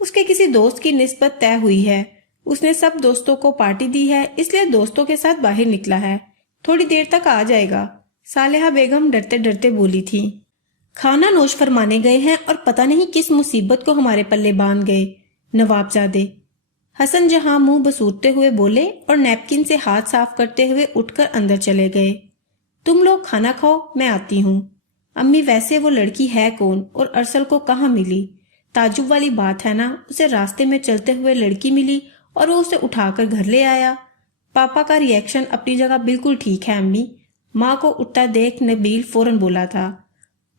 اس کے کسی دوست کی نسبت طے ہوئی ہے، اس نے سب دوستوں کو پارٹی دی ہے، اس لیے دوستوں کے ساتھ باہر نکلا ہے، تھوڑی دیر تک آ جائے گا، صالحہ بیگم ڈرتے ڈرتے بولی تھی۔ کھانا نوش فرمانے گئے ہیں اور پتہ نہیں کس مصیبت کو ہمارے پلے باندھ گئے نواب زادے، حسن جہاں منہ بسورتے ہوئے بولے اور نیپکن سے ہاتھ صاف کرتے ہوئے اٹھ کر اندر چلے گئے۔ تم لوگ کھانا کھاؤ، میں آتی ہوں۔ امی ویسے وہ لڑکی ہے کون اور ارسل کو کہاں ملی؟ تعجب والی بات ہے نا، اسے راستے میں چلتے ہوئے لڑکی ملی اور وہ اسے اٹھا کر گھر لے آیا۔ پاپا کا ری ایکشن اپنی جگہ بالکل ٹھیک ہے امی۔ ماں کو اٹھتا دیکھ نبیل فوراً بولا تھا،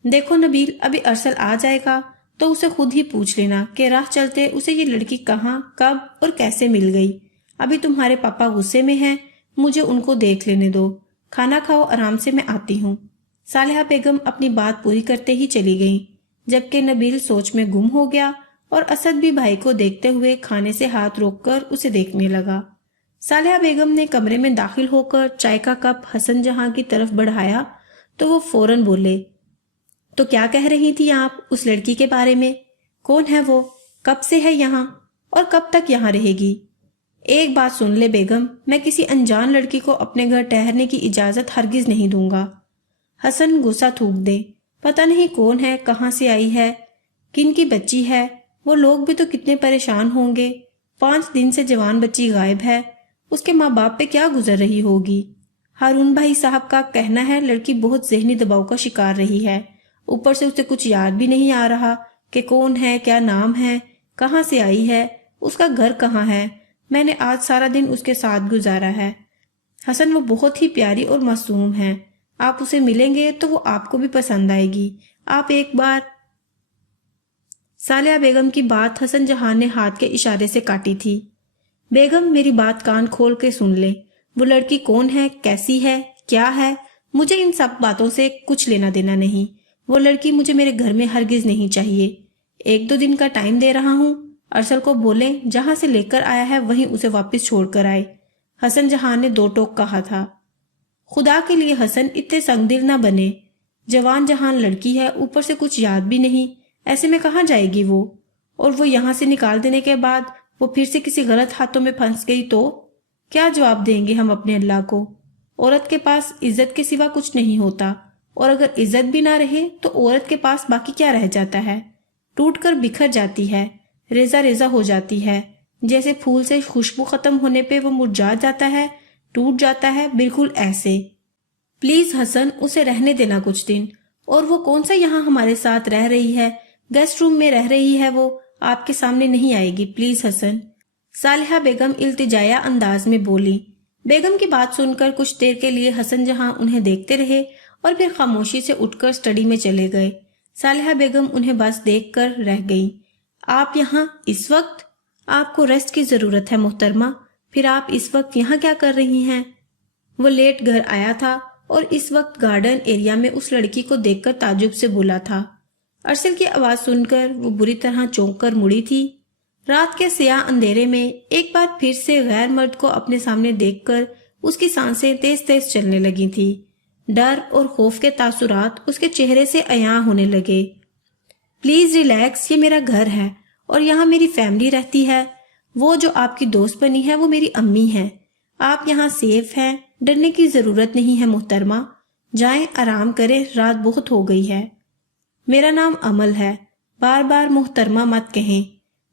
دیکھو نبیل، ابھی ارسل آ جائے گا تو اسے خود ہی پوچھ لینا کہ راہ چلتے اسے یہ لڑکی کہاں، کب اور کیسے مل گئی۔ ابھی تمہارے پاپا غصے میں ہیں، مجھے ان کو دیکھ لینے دو، کھانا کھاؤ آرام سے، میں آتی ہوں۔ صالحہ بیگم اپنی بات پوری کرتے ہی چلی گئیں، جبکہ نبیل سوچ میں گم ہو گیا اور اسد بھی بھائی کو دیکھتے ہوئے کھانے سے ہاتھ روک کر اسے دیکھنے لگا۔ صالحہ بیگم نے کمرے میں داخل ہو کر چائے کا کپ حسن جہاں کی طرف بڑھایا تو وہ فوراً بولے، تو کیا کہہ رہی تھی آپ اس لڑکی کے بارے میں؟ کون ہے وہ؟ کب سے ہے یہاں اور کب تک یہاں رہے گی؟ ایک بات سن لے بیگم، میں کسی انجان لڑکی کو اپنے گھر ٹھہرنے کی اجازت ہرگز نہیں دوں گا۔ حسن غصہ تھوک دے، پتہ نہیں کون ہے، کہاں سے آئی ہے، کن کی بچی ہے، وہ لوگ بھی تو کتنے پریشان ہوں گے، 5 دن سے جوان بچی غائب ہے، اس کے ماں باپ پہ کیا گزر رہی ہوگی۔ ہارون بھائی صاحب کا کہنا ہے لڑکی بہت ذہنی دباؤ کا شکار رہی ہے، اوپر سے اسے کچھ یاد بھی نہیں آ رہا کہ کون ہے، کیا نام ہے، کہاں سے آئی ہے، اس کا گھر کہاں ہے۔ میں نے آج سارا دن اس کے ساتھ گزارا ہے۔ حسن، وہ بہت ہی پیاری اور معصوم ہے، آپ اسے ملیں گے تو وہ آپ کو بھی پسند آئے گی، آپ ایک بار۔ صالحہ بیگم کی بات حسن جہاں نے ہاتھ کے اشارے سے کاٹی تھی۔ بیگم میری بات کان کھول کے سن لے، وہ لڑکی کون ہے، کیسی ہے، کیا ہے، مجھے ان سب باتوں سے کچھ لینا دینا نہیں، وہ لڑکی مجھے میرے گھر میں ہرگز نہیں چاہیے۔ 1-2 دن کا ٹائم دے رہا ہوں، ارسل کو بولیں جہاں سے لے کر آیا ہے وہیں اسے واپس چھوڑ کر آئے۔ حسن جہاں نے 2 ٹوک کہا تھا۔ خدا کے لیے حسن اتنے سنگ دل نہ بنے، جوان جہان لڑکی ہے، اوپر سے کچھ یاد بھی نہیں، ایسے میں کہاں جائے گی وہ؟ اور وہ یہاں سے نکال دینے کے بعد وہ پھر سے کسی غلط ہاتھوں میں پھنس گئی تو کیا جواب دیں گے ہم اپنے اللہ کو؟ عورت کے پاس عزت کے سوا کچھ نہیں ہوتا، اور اگر عزت بھی نہ رہے تو عورت کے پاس باقی کیا رہ جاتا ہے؟ ٹوٹ کر بکھر جاتی ہے، ریزہ ریزہ ہو جاتی ہے، جیسے پھول سے خوشبو ختم ہونے پہ وہ مرجھا جاتا ہے، ٹوٹ جاتا ہے، بالکل ایسے۔ پلیز حسن، اسے رہنے دینا کچھ دن۔ اور وہ کون سا یہاں ہمارے ساتھ رہ رہی ہے؟ گیسٹ روم میں رہ رہی ہے، وہ آپ کے سامنے نہیں آئے گی، پلیز حسن۔ صالحہ بیگم التجائیہ انداز میں بولی۔ بیگم کی بات سن کر کچھ دیر کے لیے حسن جہاں انہیں دیکھتے رہے اور پھر خاموشی سے اٹھ کر اسٹڈی میں چلے گئے۔ صالحہ بیگم انہیں بس دیکھ کر رہ گئی۔ آپ یہاں اس وقت؟ آپ کو ریسٹ کی ضرورت ہے محترمہ، پھر آپ اس وقت یہاں کیا کر رہی ہیں؟ وہ لیٹ گھر آیا تھا اور اس وقت گارڈن ایریا میں اس لڑکی کو دیکھ کر تعجب سے بولا تھا۔ ارسل کی آواز سن کر وہ بری طرح چونک کر مڑی تھی۔ رات کے سیاہ اندھیرے میں ایک بار پھر سے غیر مرد کو اپنے سامنے دیکھ کر اس کی سانسیں تیز تیز چلنے لگی تھی۔ ڈر اور خوف کے تاثرات اس کے چہرے سے عیاں ہونے لگے۔ پلیز ریلیکس، یہ میرا گھر ہے اور یہاں میری فیملی رہتی ہے، وہ جو آپ کی دوست بنی ہے وہ میری امی ہے، آپ یہاں سیف ہیں، ڈرنے کی ضرورت نہیں ہے محترمہ، جائیں آرام کریں، رات بہت ہو گئی ہے۔ میرا نام عمل ہے، بار بار محترمہ مت کہیں۔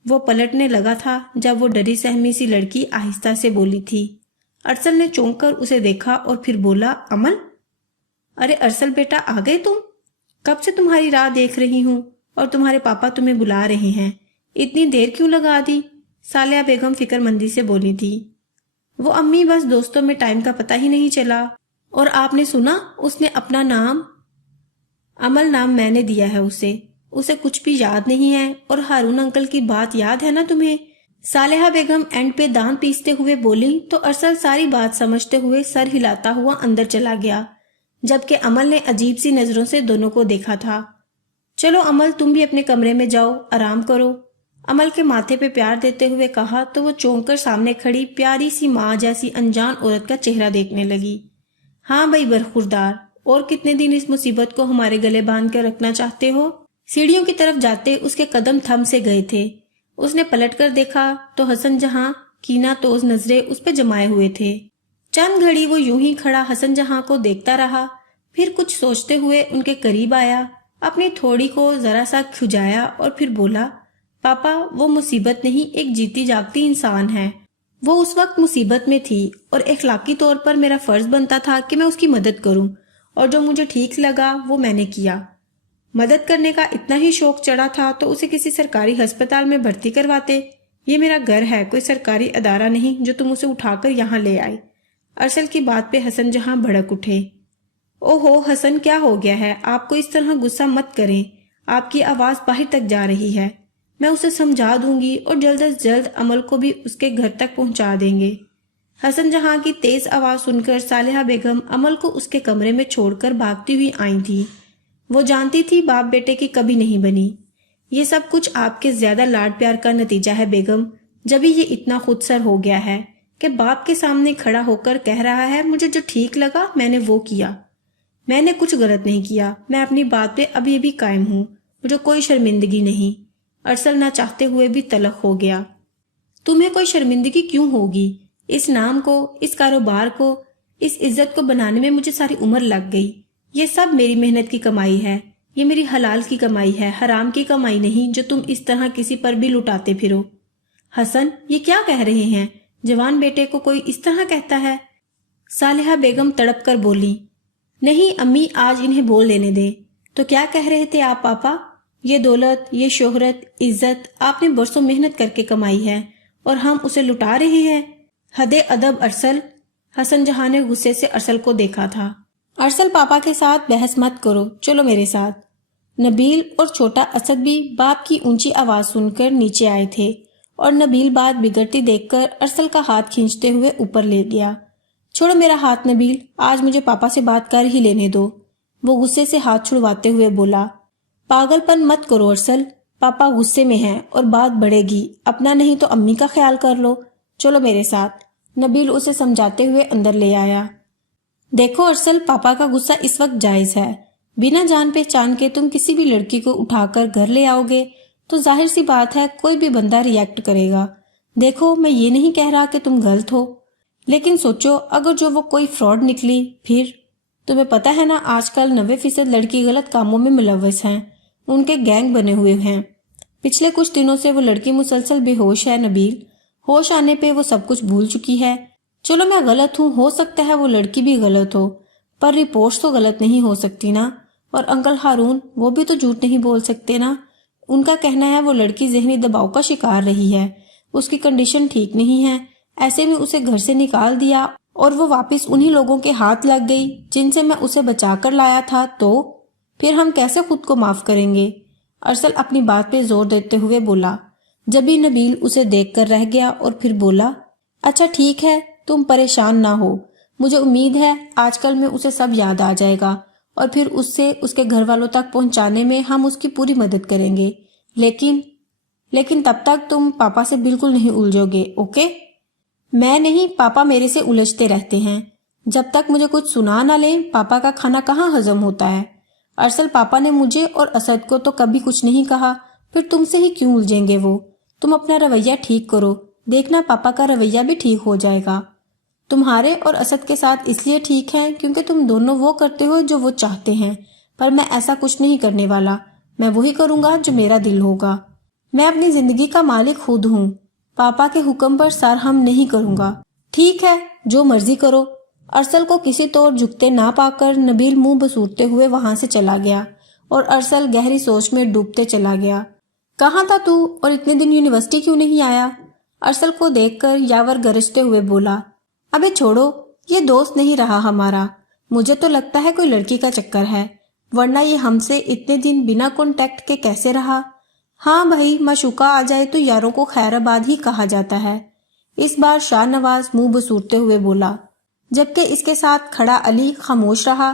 وہ پلٹنے لگا تھا جب وہ ڈری سہمی سی لڑکی آہستہ سے بولی تھی۔ ارسل نے چونک کر اسے دیکھا اور پھر بولا، عمل؟ ارے ارسل بیٹا، آ گئے تم؟ کب سے تمہاری راہ دیکھ رہی ہوں اور تمہارے پاپا تمہیں بلا رہے ہیں، اتنی دیر کیوں لگا دی؟ صالحہ بیگم فکر مندی سے بولی تھی۔ وہ امی، بس دوستوں میں ٹائم کا پتہ ہی نہیں چلا۔ اور آپ نے سنا اس نے اپنا نام؟ عمل نام میں نے دیا ہے اسے کچھ بھی یاد نہیں ہے، اور ہارون انکل کی بات یاد ہے نا تمہیں؟ صالحہ بیگم اینڈ پہ دان پیستے ہوئے بولی تو ارسل ساری بات سمجھتے ہوئے سر ہلاتا ہوا اندر چلا گیا، جبکہ عمل نے عجیب سی نظروں سے دونوں کو دیکھا تھا۔ چلو عمل، تم بھی اپنے کمرے میں جاؤ، آرام کرو، عمل کے ماتھے پہ پیار دیتے ہوئے کہا تو وہ چونک کر سامنے کھڑی پیاری سی ماں جیسی انجان عورت کا چہرہ دیکھنے لگی۔ ہاں بھائی برخوردار، اور کتنے دن اس مصیبت کو ہمارے گلے باندھ کر رکھنا چاہتے ہو؟ سیڑھیوں کی طرف جاتے اس کے قدم تھم سے گئے تھے۔ اس نے پلٹ کر دیکھا تو حسن جہاں کینہ توز نظریں اس پہ جمائے ہوئے تھے۔ چند گھڑی وہ یوں ہی کھڑا حسن جہاں کو دیکھتا رہا، پھر کچھ سوچتے ہوئے ان کے قریب آیا، اپنی تھوڑی کو ذرا سا کھجایا اور پھر بولا، پاپا وہ مصیبت نہیں، ایک جیتی جاگتی انسان ہے۔ وہ اس وقت مصیبت میں تھی اور اخلاقی طور پر میرا فرض بنتا تھا کہ میں اس کی مدد کروں، اور جو مجھے ٹھیک لگا وہ میں نے کیا۔ مدد کرنے کا اتنا ہی شوق چڑھا تھا تو اسے کسی سرکاری ہسپتال میں بھرتی کرواتے۔ یہ میرا گھر ہے، کوئی سرکاری ادارہ نہیں جو تم اسے اٹھا کر یہاں لے آئے۔ ارسل کی بات پہ حسن جہاں بھڑک اٹھے۔ اوہو حسن، کیا ہو گیا ہے؟ آپ کو اس طرح غصہ مت کریں، آپ کی آواز باہر تک جا رہی ہے۔ میں اسے سمجھا دوں گی اور جلد از جلد عمل کو بھی اس کے گھر تک پہنچا دیں گے۔ حسن جہاں کی تیز آواز سن کر صالحہ بیگم عمل کو اس کے کمرے میں چھوڑ کر بھاگتی ہوئی آئی تھی۔ وہ جانتی تھی باپ بیٹے کی کبھی نہیں بنی۔ یہ سب کچھ آپ کے زیادہ لاڈ پیار کا نتیجہ ہے بیگم، جبھی یہ اتنا خود سر ہو گیا ہے کہ باپ کے سامنے کھڑا ہو کر کہہ رہا ہے مجھے جو ٹھیک لگا میں نے وہ کیا، میں نے کچھ غلط نہیں کیا، میں اپنی بات پہ ابھی بھی قائم ہوں، مجھے کوئی شرمندگی نہیں۔ ارسل نہ چاہتے ہوئے بھی تلخ ہو گیا۔ تمہیں کوئی شرمندگی کیوں ہوگی؟ اس نام کو، اس کاروبار کو، اس عزت کو بنانے میں مجھے ساری عمر لگ گئی۔ یہ سب میری محنت کی کمائی ہے، یہ میری حلال کی کمائی ہے، حرام کی کمائی نہیں جو تم اس طرح کسی پر بھی لٹاتے پھرو۔ حسن یہ کیا کہہ رہے ہیں؟ جوان بیٹے کو کوئی اس طرح کہتا ہے؟ صالحہ بیگم تڑپ کر بولی، نہیں امی، آج انہیں بول لینے دیں۔ تو کیا کہہ رہے تھے آپ پاپا؟ یہ دولت، یہ شہرت، عزت آپ نے برسوں محنت کر کے کمائی ہے اور ہم اسے لٹا رہے ہیں۔ حد ادب ارسل۔ حسن جہاں نے غصے سے ارسل کو دیکھا تھا۔ ارسل پاپا کے ساتھ بحث مت کرو، چلو میرے ساتھ۔ نبیل اور چھوٹا اسد بھی باپ کی اونچی آواز سن کر نیچے آئے تھے اور نبیل بات بگڑتی دیکھ کر ارسل کا ہاتھ کھینچتے ہوئے اوپر لے گیا۔ چھوڑو میرا ہاتھ نبیل، آج مجھے پاپا سے بات کر ہی لینے دو۔ وہ غصے سے ہاتھ چھڑواتے ہوئے بولا، پاگل پن مت کرو ارسل، پاپا غصے میں ہیں اور بات بڑھے گی، اپنا نہیں تو امی کا خیال کر لو، چلو میرے ساتھ۔ نبیل اسے سمجھاتے ہوئے اندر لے آیا۔ دیکھو ارسل، پاپا کا غصہ اس وقت جائز ہے، بنا جان پہچان کے تم کسی بھی لڑکی کو اٹھا کر گھر لے آؤ گے تو ظاہر سی بات ہے کوئی بھی بندہ ریئیکٹ کرے گا۔ دیکھو میں یہ نہیں کہہ رہا کہ تم غلط ہو، لیکن سوچو اگر جو وہ کوئی فراڈ نکلی پھر؟ تمہیں پتہ ہے نا آج کل 90% لڑکی غلط کاموں میں ملوث ہیں، ان کے گینگ بنے ہوئے ہیں۔ پچھلے کچھ دنوں سے وہ لڑکی مسلسل بے ہوش ہے نبیل، ہوش آنے پہ وہ سب کچھ بھول چکی ہے۔ چلو میں غلط ہوں، ہو سکتا ہے وہ لڑکی بھی غلط ہو، پر رپورٹس تو غلط نہیں ہو سکتی نا، اور انکل ہارون وہ بھی تو جھوٹ نہیں بول سکتے نا۔ ان کا کہنا ہے وہ لڑکی ذہنی دباؤ کا شکار رہی ہے، اس کی کنڈیشن ٹھیک نہیں ہے، ایسے میں اسے گھر سے نکال دیا اور وہ واپس انہی لوگوں کے ہاتھ لگ گئی جن سے میں اسے بچا کر لایا تھا، تو پھر ہم کیسے خود کو معاف کریں گے؟ ارسل اپنی بات پہ زور دیتے ہوئے بولا۔ جبھی نبیل اسے دیکھ کر رہ گیا اور پھر بولا، اچھا ٹھیک ہے، تم پریشان نہ ہو، مجھے امید ہے آج کل میں اسے سب یاد آ جائے گا اور پھر اس سے اس کے گھر والوں تک پہنچانے میں ہم اس کی پوری مدد کریں گے، لیکن تب تک تم پاپا سے بالکل نہیں الجھو گے، اوکے؟ میں نہیں، پاپا میرے سے الجھتے رہتے ہیں، جب تک مجھے کچھ سنا نہ لیں پاپا کا کھانا کہاں ہضم ہوتا ہے۔ ارسل پاپا نے مجھے اور اسد کو تو کبھی کچھ نہیں کہا، پھر تم سے ہی کیوں الجھیں گے وہ؟ تم اپنا رویہ ٹھیک کرو، دیکھنا پاپا کا رویہ بھی ٹھیک ہو جائے گا۔ تمہارے اور اسد کے ساتھ اس لیے ٹھیک ہے کیونکہ تم دونوں وہ کرتے ہو جو وہ چاہتے ہیں، پر میں ایسا کچھ نہیں کرنے والا، میں وہی کروں گا جو میرا دل ہوگا۔ میں اپنی زندگی کا مالک خود ہوں، پاپا کے حکم پر سر ہم نہیں کروں گا۔ ٹھیک ہے، جو مرضی کرو۔ ارسل کو کسی طور جھکتے نہ پا کر نبیل منہ بسورتے ہوئے وہاں سے چلا گیا اور ارسل گہری سوچ میں ڈوبتے چلا گیا۔ کہاں تھا تو اور اتنے دن یونیورسٹی کیوں نہیں آیا؟ ارسل کو دیکھ کر یاور گرجتے ہوئے بولا، ابے چھوڑو، یہ دوست نہیں رہا ہمارا، مجھے تو لگتا ہے کوئی لڑکی کا چکر ہے، ورنہ یہ ہم سے اتنے دن بنا کانٹیکٹ کے کیسے رہا؟ ہاں بھائی، معشوقہ آ جائے تو یاروں کو خیر آباد ہی کہا جاتا ہے۔ اس بار شاہ نواز منہ بسورتے ہوئے بولا، جبکہ اس کے ساتھ کھڑا علی خاموش رہا۔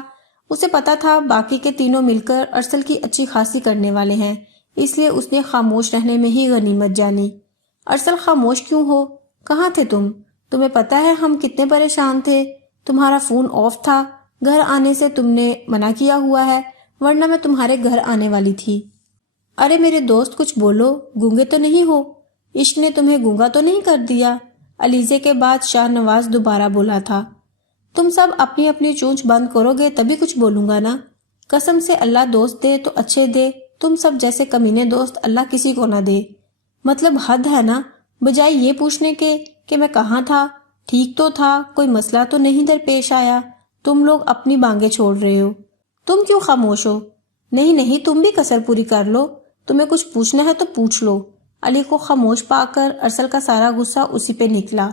اسے پتا تھا باقی کے تینوں مل کر ارسل کی اچھی خاصی کرنے والے ہیں، اس لیے اس نے خاموش رہنے میں ہی غنیمت جانی۔ ارسل خاموش کیوں ہو؟ کہاں تھے تمہیں پتا ہے ہم کتنے پریشان تھے، تمہارا فون آف تھا، گھر آنے سے تم نے منع کیا ہوا ہے، ورنہ میں تمہارے گھر آنے والی تھی۔ ارے میرے دوست کچھ بولو، گونگے تو نہیں ہو؟ عشق نے تمہیں گونگا تو نہیں کر دیا؟ علیزے کے بعد شاہ نواز دوبارہ بولا تھا۔ تم سب اپنی اپنی چونچ بند کرو گے تبھی کچھ بولوں گا نا۔ قسم سے اللہ دوست دے تو اچھے دے، تم سب جیسے کمینے دوست اللہ کسی کو نہ دے۔ مطلب حد ہے نا، بجائے یہ پوچھنے کے کہ میں کہاں تھا، ٹھیک تو تھا، کوئی مسئلہ تو نہیں درپیش آیا، تم لوگ اپنی بانگیں چھوڑ رہے ہو۔ تم کیوں خاموش ہو؟ نہیں نہیں، تم بھی کسر پوری کر لو، تمہیں کچھ پوچھنا ہے تو پوچھ لو۔ علی کو خاموش پا کر ارسل کا سارا غصہ اسی پہ نکلا۔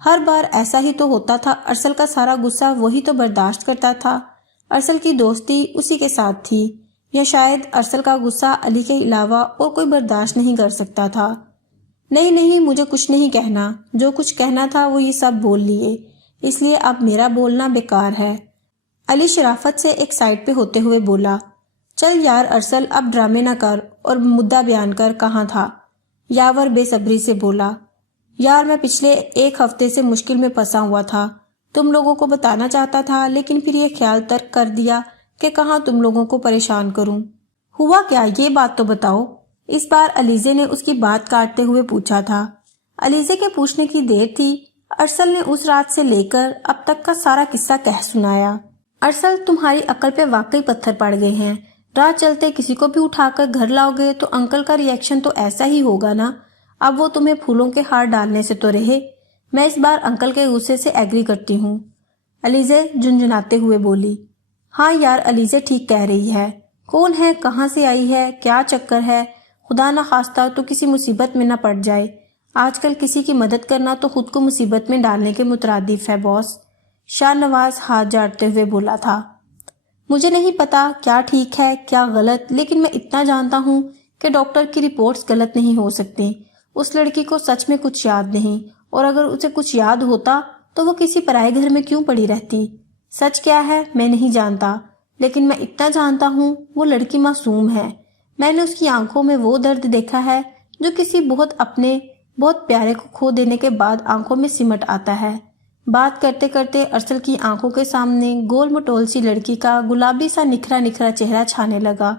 ہر بار ایسا ہی تو ہوتا تھا، ارسل کا سارا غصہ وہی تو برداشت کرتا تھا۔ ارسل کی دوستی اسی کے ساتھ تھی، یا شاید ارسل کا غصہ علی کے علاوہ اور کوئی برداشت نہیں کر سکتا تھا۔ نہیں نہیں، مجھے کچھ نہیں کہنا، جو کچھ کہنا تھا وہ یہ سب بول لیے، اس لیے اب میرا بولنا بیکار ہے۔ علی شرافت سے ایک سائڈ پہ ہوتے ہوئے بولا، چل یار ارسل، اب ڈرامے نہ کر اور مدعا بیان کر، کہاں تھا؟ یاور بے صبری سے بولا، یار میں پچھلے ایک ہفتے سے مشکل میں پھنسا ہوا تھا، تم لوگوں کو بتانا چاہتا تھا لیکن پھر یہ خیال ترک کر دیا کہ کہاں تم لوگوں کو پریشان کروں۔ ہوا کیا، یہ بات تو بتاؤ۔ اس بار علیزے نے اس کی بات کاٹتے ہوئے پوچھا تھا۔ علیزے کے پوچھنے کی دیر تھی، ارسل نے اس رات سے لے کر اب تک کا سارا قصہ کہہ سنایا۔ ارسل، تمہاری عقل پہ واقعی پتھر پڑ گئے ہیں، راہ چلتے کسی کو بھی اٹھا کر گھر لاؤ گے تو انکل کا ری ایکشن تو ایسا ہی ہوگا نا۔ اب وہ تمہیں پھولوں کے ہار ڈالنے سے تو رہے۔ میں اس بار انکل کے غصے سے ایگری کرتی ہوں، علیزے جنجناتے ہوئے بولی۔ ہاں یار، علیزے ٹھیک کہہ رہی ہے۔ کون ہے، کہاں سے آئی ہے، کیا چکر ہے؟ خدا نہ خواستہ تو کسی مصیبت میں نہ پڑ جائے۔ آج کل کسی کی مدد کرنا تو خود کو مصیبت میں ڈالنے کے مترادف ہے باس۔ شاہ نواز ہاتھ جاڑتے ہوئے بولا تھا۔ مجھے نہیں پتا کیا ٹھیک ہے کیا غلط، لیکن میں اتنا جانتا ہوں کہ ڈاکٹر کی رپورٹس غلط نہیں ہو سکتی۔ اس لڑکی کو سچ میں کچھ یاد نہیں، اور اگر اسے کچھ یاد ہوتا تو وہ کسی پرائے گھر میں کیوں پڑی رہتی؟ سچ کیا ہے میں نہیں جانتا، لیکن میں اتنا جانتا ہوں وہ لڑکی معصوم ہے۔ میں نے اس کی آنکھوں میں وہ درد دیکھا ہے جو کسی بہت اپنے بہت پیارے کو کھو دینے کے بعد آنکھوں میں سمٹ آتا ہے۔ بات کرتے کرتے ارسل کی آنکھوں کے سامنے گول مٹول سی لڑکی کا گلابی سا نکھرا نکھرا چہرہ چھانے لگا۔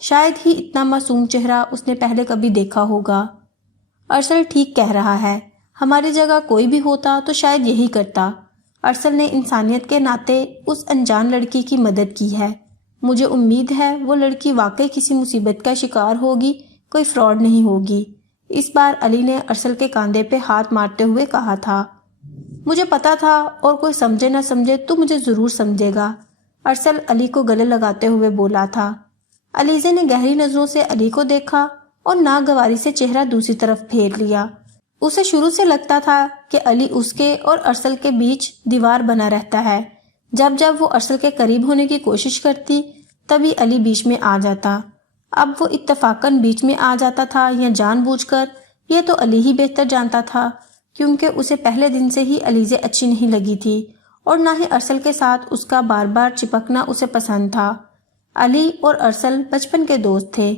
شاید ہی اتنا معصوم چہرہ اس نے پہلے کبھی دیکھا ہوگا۔ ارسل ٹھیک کہہ رہا ہے، ہماری جگہ کوئی بھی ہوتا تو شاید یہی کرتا۔ ارسل نے انسانیت کے ناطے اس انجان لڑکی کی مدد کی ہے۔ مجھے امید ہے وہ لڑکی واقعی کسی مصیبت کا شکار ہوگی، کوئی فراڈ نہیں ہوگی۔ اس بار علی نے ارسل کے کاندھے پہ ہاتھ مارتے ہوئے کہا تھا۔ مجھے پتا تھا، اور کوئی سمجھے نہ سمجھے تو مجھے ضرور سمجھے گا، ارسل علی کو گلے لگاتے ہوئے بولا تھا۔ علیزے نے گہری نظروں سے علی کو دیکھا اور ناگواری سے چہرہ دوسری طرف پھیر لیا۔ اسے شروع سے لگتا تھا کہ علی اس کے اور ارسل کے بیچ دیوار بنا رہتا ہے۔ جب جب وہ ارسل کے قریب ہونے کی کوشش کرتی تبھی علی بیچ میں آ جاتا۔ اب وہ اتفاقاً بیچ میں آ جاتا تھا یا جان بوجھ کر، یہ تو علی ہی بہتر جانتا تھا، کیونکہ اسے پہلے دن سے ہی علیزے اچھی نہیں لگی تھی اور نہ ہی ارسل کے ساتھ اس کا بار بار چپکنا اسے پسند تھا۔ علی اور ارسل بچپن کے دوست تھے،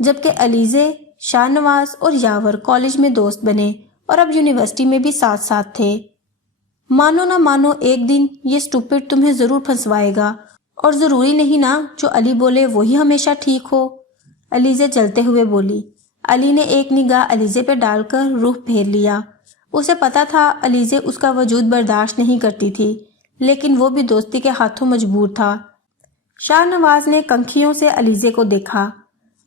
جبکہ علیزے، شاہ نواز اور یاور کالج میں دوست بنے اور اب یونیورسٹی میں بھی ساتھ ساتھ تھے۔ مانو نہ مانو ایک دن یہ اسٹوپڈ تمہیں ضرور پھنسوائے گا، اور ضروری نہیں نا جو علی بولے وہی ہمیشہ ٹھیک ہو، علیزے جلتے ہوئے بولی۔ علی نے ایک نگاہ علیزے پہ ڈال کر رخ پھیر لیا۔ اسے پتا تھا علیزے اس کا وجود برداشت نہیں کرتی تھی، لیکن وہ بھی دوستی کے ہاتھوں مجبور تھا۔ شاہ نواز نے کنکھیوں سے علیزے کو دیکھا۔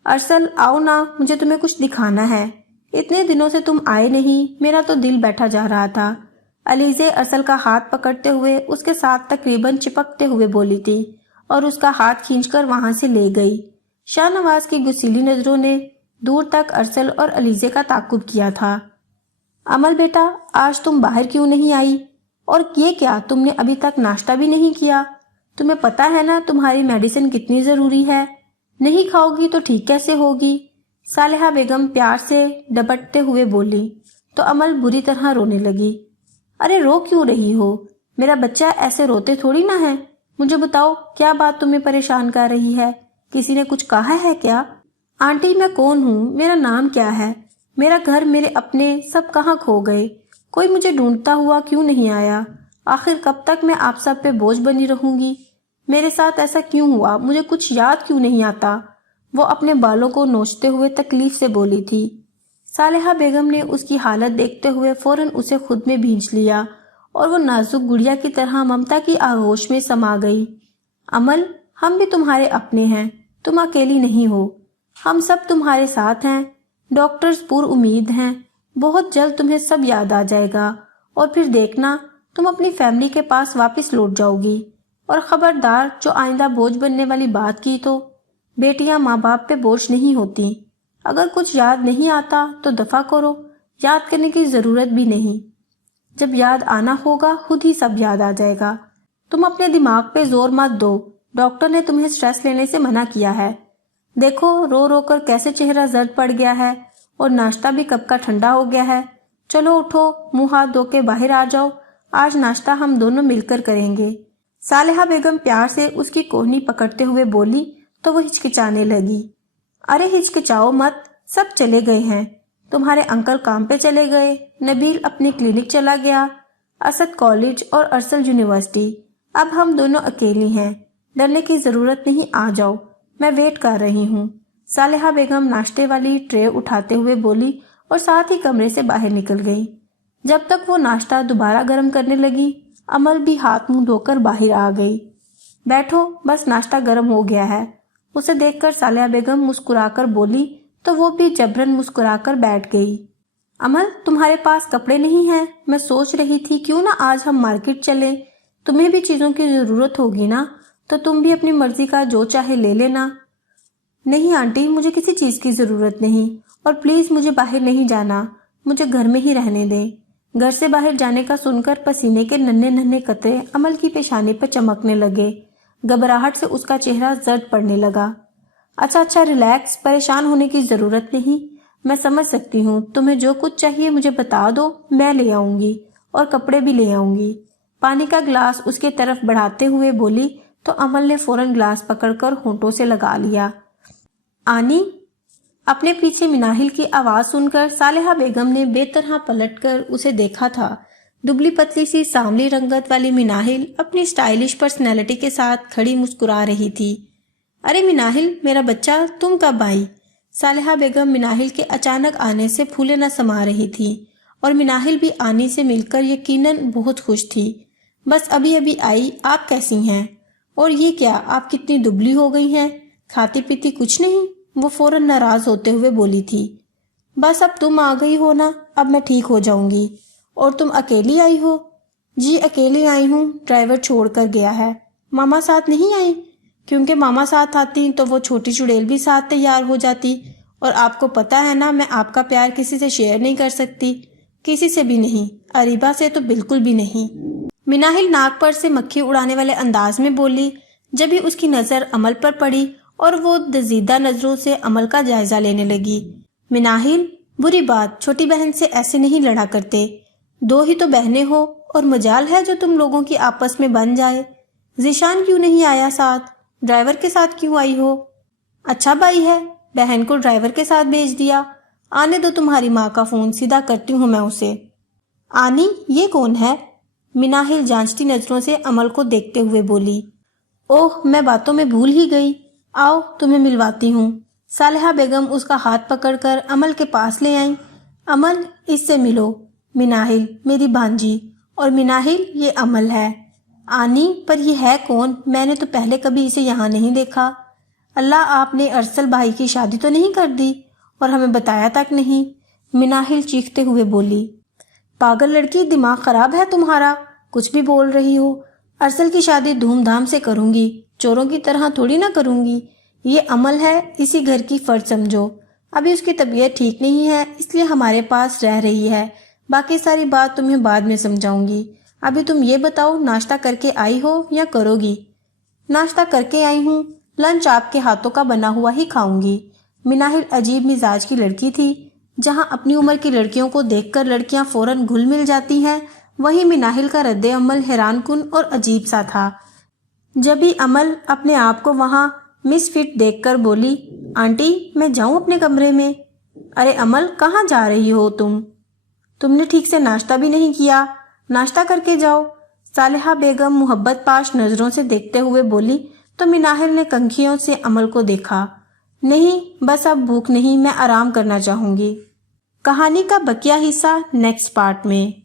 ارسل آؤ نا، مجھے تمہیں کچھ دکھانا ہے، اتنے دنوں سے تم آئے نہیں، میرا تو دل بیٹھا جا رہا تھا۔ علیزے ارسل کا ہاتھ پکڑتے ہوئے اس کے ساتھ تقریباً چپکتے ہوئے بولی تھی اور اس کا ہاتھ کھینچ کر وہاں سے لے گئی۔ شاہ نواز کی غصیلی نظروں نے دور تک ارسل اور علیزے کا تعاقب کیا تھا۔ امل بیٹا، آج تم باہر کیوں نہیں آئی؟ اور یہ کیا، تم نے ابھی تک ناشتہ بھی نہیں کیا؟ تمہیں پتا ہے نا تمہاری میڈیسن کتنی ضروری ہے، نہیں کھاؤ گی تو ٹھیک کیسے ہوگی؟ صالحہ بیگم پیار سے ڈپٹتے ہوئے بولی تو امل بری طرح رونے لگی۔ ارے رو کیوں رہی ہو؟ میرا بچہ ایسے روتے تھوڑی نہ ہے۔ مجھے بتاؤ کیا بات تمہیں پریشان کر رہی ہے؟ کسی نے کچھ کہا ہے کیا؟ آنٹی میں کون ہوں؟ میرا نام کیا ہے؟ میرا گھر، میرے اپنے سب کہاں کھو گئے؟ کوئی مجھے ڈھونڈتا ہوا کیوں نہیں آیا؟ آخر کب تک میں آپ سب پہ بوجھ بنی رہوں گی؟ میرے ساتھ ایسا کیوں ہوا؟ مجھے کچھ یاد کیوں نہیں آتا؟ وہ اپنے بالوں کو نوچتے ہوئے تکلیف سے بولی تھی۔ صالحہ بیگم نے اس کی حالت دیکھتے ہوئے فوراً اسے خود میں بھینچ لیا اور وہ نازک گڑیا کی طرح ممتا کی آغوش میں سما گئی۔ امل، ہم بھی تمہارے اپنے ہیں، تم اکیلی نہیں ہو، ہم سب تمہارے ساتھ ہیں۔ ڈاکٹرز پر امید ہیں، بہت جلد تمہیں سب یاد آ جائے گا اور پھر دیکھنا تم اپنی فیملی کے پاس واپس لوٹ جاؤ گی۔ اور خبردار، جو آئندہ بوجھ بننے والی بات کی تو، بیٹیاں ماں باپ پہ بوجھ نہیں ہوتی۔ اگر کچھ یاد نہیں آتا تو دفع کرو، یاد کرنے کی ضرورت بھی نہیں۔ جب یاد آنا ہوگا خود ہی سب یاد آ جائے گا۔ تم اپنے دماغ پہ زور مت دو، ڈاکٹر نے تمہیں سٹریس لینے سے منع کیا ہے۔ دیکھو رو رو کر کیسے چہرہ زرد پڑ گیا ہے، اور ناشتہ بھی کب کا ٹھنڈا ہو گیا ہے۔ چلو اٹھو، منہ ہاتھ دھو کے باہر آ جاؤ، آج ناشتہ ہم دونوں مل کر کریں گے۔ صالحہ بیگم پیار سے اس کی کوہنی پکڑتے ہوئے بولی تو وہ ہچکچانے لگی۔ ارے ہچکچاؤ مت، سب چلے گئے ہیں، تمہارے انکل کام پہ چلے گئے، نبیل اپنی کلینک چلا گیا، اسد کالج اور ارسل یونیورسٹی، اب ہم دونوں اکیلی ہیں، ڈرنے کی ضرورت نہیں، آ جاؤ، میں ویٹ کر رہی ہوں۔ صالحہ بیگم ناشتے والی ٹرے اٹھاتے ہوئے بولی اور ساتھ ہی کمرے سے باہر نکل گئی۔ جب تک وہ ناشتہ دوبارہ گرم کرنے لگی، امل بھی ہاتھ منہ دھو کر باہر آ گئی۔ بیٹھو، بس ناشتہ گرم ہو گیا ہے۔ اسے دیکھ کر صالحہ بیگم مسکرا کر بولی تو وہ بھی جبرن مسکرا کر بیٹھ گئی۔ امل، تمہارے پاس کپڑے نہیں ہیں؟ میں سوچ رہی تھی کیوں نہ آج ہم مارکیٹ چلیں، تمہیں بھی چیزوں کی ضرورت ہوگی نا، تو تم بھی اپنی مرضی کا جو چاہے لے لینا۔ نہیں آنٹی، مجھے کسی چیز کی ضرورت نہیں، اور پلیز مجھے باہر نہیں جانا، مجھے گھر میں ہی رہنے دیں۔ گھر سے باہر جانے کا سن کر پسینے کے ننھے ننھے قطرے امل کی پیشانی پر چمکنے لگے، گھبراہٹ سے اس کا چہرہ زرد پڑنے لگا۔ اچھا ریلیکس، پریشان ہونے کی ضرورت نہیں، میں سمجھ سکتی ہوں، تمہیں جو کچھ چاہیے مجھے بتا دو، میں لے آؤں گی، اور کپڑے بھی لے آؤں گی۔ پانی کا گلاس اس کے طرف بڑھاتے ہوئے بولی تو امل نے فوراً گلاس پکڑ کر ہونٹوں سے لگا لیا۔ آنی؟ اپنے پیچھے مناہل کی آواز سن کر صالحہ بیگم نے بے طرح پلٹ کر اسے دیکھا تھا۔ دبلی پتلی سی سانولی رنگت والی مناہل اپنی سٹائلش پرسنالٹی کے ساتھ کھڑی مسکرا رہی تھی۔ ارے مناہل، میرا بچہ، تم کب آئی؟ صالحہ بیگم مناہل کے اچانک آنے سے پھولے نہ سما رہی تھی، اور مناہل بھی آنی سے مل کر یقیناً بہت خوش تھی۔ بس ابھی ابھی آئی، آپ کیسی ہیں؟ اور یہ کیا، آپ کتنی دبلی ہو گئی ہیں، کھاتی پیتی کچھ نہیں؟ وہ فوراً ناراض ہوتے ہوئے بولی تھی۔ بس اب تم آ گئی ہو نا، اب میں ٹھیک ہو جاؤں گی۔ اور تم اکیلی آئی ہو؟ جی اکیلی آئی ہوں، ڈرائیور چھوڑ کر گیا ہے۔ ماما ساتھ نہیں آئی؟ کیونکہ ماما ساتھ آتی تو وہ چھوٹی چڑیل بھی ساتھ تیار ہو جاتی، اور آپ کو پتہ ہے نا میں آپ کا پیار کسی سے شیئر نہیں کر سکتی، کسی سے بھی نہیں، اریبہ سے تو بالکل بھی نہیں۔ مناہل ناک پر سے مکھی اڑانے والے انداز میں بولی، جب ہی اس کی نظر امل پر پڑی اور وہ دزیدہ نظروں سے امل کا جائزہ لینے لگی۔ مناہل، بری بات، چھوٹی بہن سے ایسے نہیں لڑا کرتے، دو ہی تو بہنیں ہو، اور مجال ہے جو تم لوگوں کی آپس میں بن جائے۔ ذیشان کیوں نہیں آیا ساتھ؟ ڈرائیور کے ساتھ کیوں آئی ہو؟ اچھا بھائی ہے، بہن کو ڈرائیور کے ساتھ بھیج دیا۔ آنے دو تمہاری ماں کا فون، سیدھا کرتی ہوں میں اسے۔ آنی، یہ کون ہے؟ مناہل جانچتی نظروں سے امل کو دیکھتے ہوئے بولی۔ اوہ، میں باتوں میں بھول ہی گئی، آؤ تمہیں ملواتی ہوں۔ صالحہ بیگم اس کا ہاتھ پکڑ کر امل کے پاس لے آئیں۔ امل، اس سے ملو۔ مناہل، میری بھانجی، اور مناہل، یہ امل ہے۔ آنی، پر یہ ہے کون؟ میں نے تو پہلے کبھی اسے یہاں نہیں دیکھا۔ اللہ، آپ نے ارسل بھائی کی شادی تو نہیں کر دی، اور ہمیں بتایا تک نہیں؟ مناہل چیختے ہوئے بولی۔ پاگل لڑکی، دماغ خراب ہے تمہارا، کچھ بھی بول رہی ہو۔ ارسل کی شادی دھوم دھام سے کروں گی، چوروں کی طرح تھوڑی نہ کروں گی۔ یہ عمل ہے، اسی گھر کی فرد سمجھو۔ ابھی اس کی طبیعت ٹھیک نہیں ہے، اس لیے ہمارے پاس رہ رہی ہے، باقی ساری بات تمہیں بعد میں سمجھاؤں گی۔ ابھی تم یہ بتاؤ، ناشتہ کر کے آئی ہو یا کرو گی؟ ناشتہ کر کے آئی ہوں، لنچ آپ کے ہاتھوں کا بنا ہوا ہی کھاؤں گی۔ مناہل عجیب مزاج کی لڑکی تھی، جہاں اپنی عمر کی لڑکیوں کو دیکھ کر لڑکیاں فوراً گھل مل جاتی ہیں، وہی مناہل کا رد عمل حیران کن اور عجیب سا تھا۔ جب ہی امل اپنے آپ کو وہاں مس فٹ دیکھ کر بولی، آنٹی، میں جاؤں اپنے کمرے میں؟ ارے امل، کہاں جا رہی ہو تم نے ٹھیک سے ناشتہ بھی نہیں کیا، ناشتہ کر کے جاؤ۔ صالحہ بیگم محبت پاش نظروں سے دیکھتے ہوئے بولی تو مناہل نے کنکھیوں سے امل کو دیکھا۔ نہیں، بس اب بھوک نہیں، میں آرام کرنا چاہوں گی۔ کہانی کا بقیہ حصہ نیکسٹ پارٹ میں۔